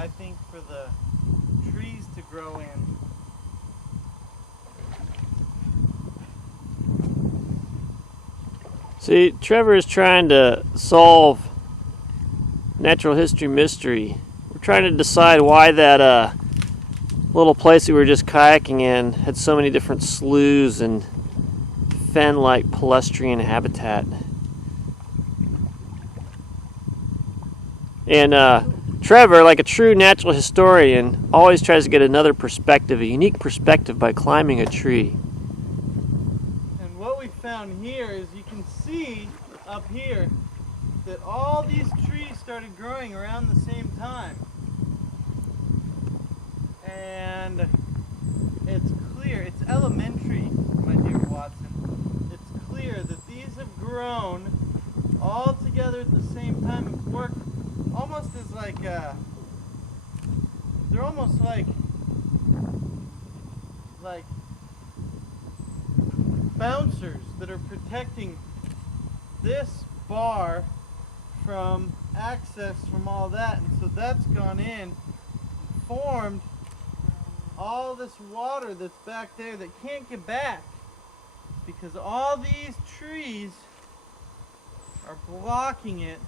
I think, for the trees to grow in. See, Trevor is trying to solve natural history mystery. We're trying to decide why that little place we were just kayaking in had so many different sloughs and fen-like palustrian habitat. And Trevor, like a true natural historian, always tries to get another perspective, a unique perspective, by climbing a tree. And what we found here is you can see up here that all these trees started growing around the same time. And it's clear, it's elementary, my dear Watson. It's clear that these have grown all together at the same time and work almost as like they're almost like bouncers that are protecting this bar from access from all that, and so that's gone in, formed all this water that's back there that can't get back because all these trees are blocking it